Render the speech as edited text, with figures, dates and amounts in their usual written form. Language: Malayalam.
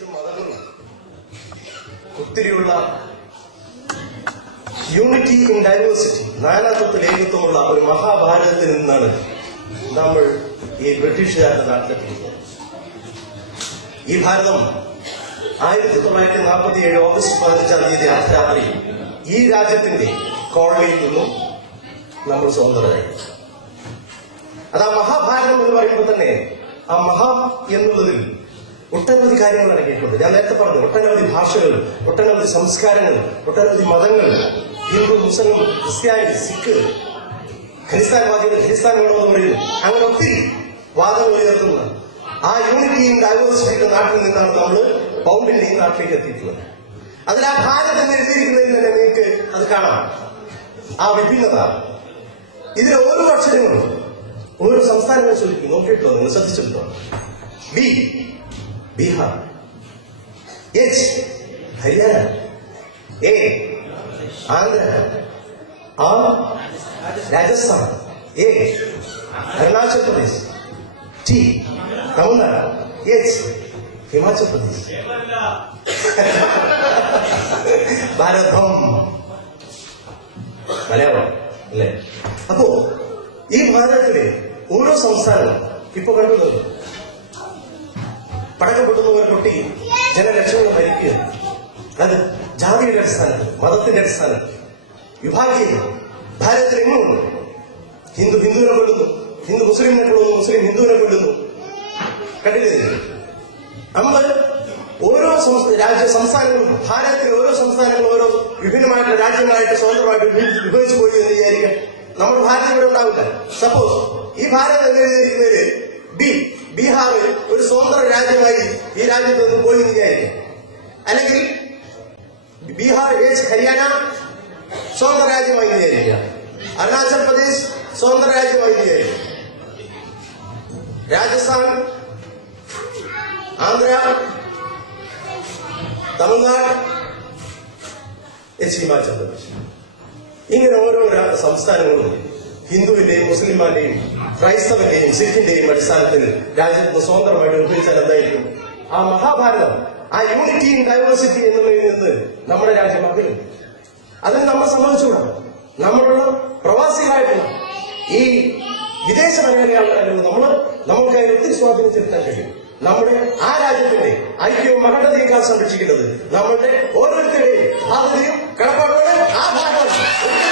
വേരിയസ്റ്റും മതങ്ങളും ഒത്തിരിയുള്ള യൂണിറ്റി ഇൻ ഡൈവേഴ്സിറ്റി, നാനാത്വത്തിൽ ഏകത്വമുള്ള ഒരു മഹാഭാരതത്തിൽ നിന്നാണ് നമ്മൾ ഈ ബ്രിട്ടീഷുകാരുടെ നാട്ടിലെത്തിക്കുന്നത്. ഈ ഭാരതം 1947 ഓഗസ്റ്റ് 15 അർദ്ധരാത്രി ഈ രാജ്യത്തിന്റെ കോളനിയിൽ നിന്നും നമ്മൾ സ്വതന്ത്രരായി. അത് ആ മഹാഭാരതം എന്ന് പറയുമ്പോൾ തന്നെ ആ മഹാ എന്നുള്ളതിൽ ഒട്ടനവധി കാര്യങ്ങൾ അടങ്ങിയിട്ടുണ്ട്. ഞാൻ നേരത്തെ പറഞ്ഞു, ഒട്ടനവധി ഭാഷകൾ, ഒട്ടനവധി സംസ്കാരങ്ങൾ, ഒട്ടനവധി മതങ്ങൾ, ഹിന്ദു, മുസ്ലിം, ക്രിസ്ത്യാനി, സിഖ്, ഖലിസ്ഥാൻവാദികൾ ഖലിസ്ഥാൻ വേണമെന്ന് പറയുന്നു. അങ്ങനെ ഒത്തിരി വാദങ്ങൾ ഉയർത്തുന്ന ആ യൂണിറ്റിയും ഡൈവേഴ്സിറ്റിയുടെ നാട്ടിൽ നിന്നാണ് നമ്മൾ പൗണ്ടിന്റെയും നാട്ടിലേക്ക് എത്തിയിട്ടുള്ളത്. അതിൽ ആ ഭാരത് എന്ന് എഴുതിയിരിക്കുന്നതിൽ തന്നെ നിങ്ങൾക്ക് അത് കാണാം, ആ വിഭിന്നത. ഇതിലെ ഓരോ അക്ഷരങ്ങളും ഓരോ സംസ്ഥാനങ്ങളെ സൂചിപ്പിക്കും. നോക്കിയിട്ടുണ്ടോ? നിങ്ങൾ ശ്രദ്ധിച്ചിട്ടുണ്ടോ? B Bihar, H Haryana, A Andhra, ആ Rajasthan, A Arunachal Pradesh, T Tamil Nadu, H Himachal Pradesh, Bharatam Malayalam അല്ലേ? അപ്പോ ഈ ഭാരതത്തിലെ ഓരോ സംസ്ഥാനവും ഇപ്പൊ കണ്ടത് പടക്കം പൊട്ടുന്നവർ പൊട്ടി ജനലക്ഷങ്ങൾ മരിക്കുക. അത് ജാതിയുടെ അടിസ്ഥാനത്തിൽ, മതത്തിന്റെ അടിസ്ഥാനത്തിൽ വിഭാഗീയം ഭാരതത്തിൽ എങ്ങുമുണ്ട്. ഹിന്ദു ഹിന്ദുവിനെ കൊല്ലുന്നു, ഹിന്ദു മുസ്ലിമിനെ കൊല്ലുന്നു, മുസ്ലിം ഹിന്ദുവിനെ കൊല്ലുന്നു. കണ്ടില്ലേ? നമ്മൾ ഓരോ സംസ്ഥാനങ്ങളും, ഭാരതത്തിലെ ഓരോ സംസ്ഥാനങ്ങളും ഓരോ വിഭിന്നമായിട്ടുള്ള രാജ്യങ്ങളായിട്ട് സ്വതന്ത്രമായിട്ട് വിഭജിച്ചു പോയി എന്ന് വിചാരിക്കാം. നമ്മുടെ ഭാരതം ഇവിടെ ഉണ്ടാവില്ല. സപ്പോസ് ഈ ഭാരതം എന്ന് എഴുതിയിരിക്കുന്നതിൽ ബീഹാർ ഒരു സ്വതന്ത്ര രാജ്യമായി ഈ രാജ്യത്ത് നിന്ന് പോയി വിചാരിക്കാം. അല്ലെങ്കിൽ ബീഹാർ, ഹരിയാന സ്വതന്ത്ര രാജ്യമായി വിചാരിക്കാം. അരുണാചൽ പ്രദേശ് സ്വതന്ത്ര രാജ്യമായി വിചാരിക്കാം. രാജസ്ഥാൻ, ആന്ധ്ര, തമിഴ്നാട്, ഹിമാചൽ പ്രദേശ്. ഇങ്ങനെ ഓരോ സംസ്ഥാനങ്ങളും ഹിന്ദുവിന്റെയും മുസ്ലിമാന്റെയും ക്രൈസ്തവന്റെയും സിഖിന്റെയും അടിസ്ഥാനത്തിൽ രാജ്യത്ത് സ്വതന്ത്രമായിട്ട് വിഭജിച്ചാൽ എന്തായിരിക്കും? ആ മഹാഭാരതം, ആ യൂണിറ്റി ഇൻ ഡൈവേഴ്സിറ്റി എന്നുള്ളതിൽ നിന്ന് നമ്മുടെ രാജ്യം അകലും. അതിന് നമ്മൾ സമ്മതിച്ചുകൂടാ. നമ്മളുള്ള പ്രവാസികളായിട്ടുള്ള ഈ വിദേശ മലയാളികൾ നമ്മൾക്ക് അതിൽ ഒത്തിരി സ്വാധീനം ചെലുത്താൻ കഴിയും. നമ്മുടെ ആ രാജ്യത്തിന്റെ ഐക്യവും അഖണ്ഡതയും സംരക്ഷിക്കേണ്ടത് നമ്മളുടെ ഓരോരുത്തരുടെയും ബാധ്യതയും കടപ്പാടോടെ ആ ഭാഗമാണ്.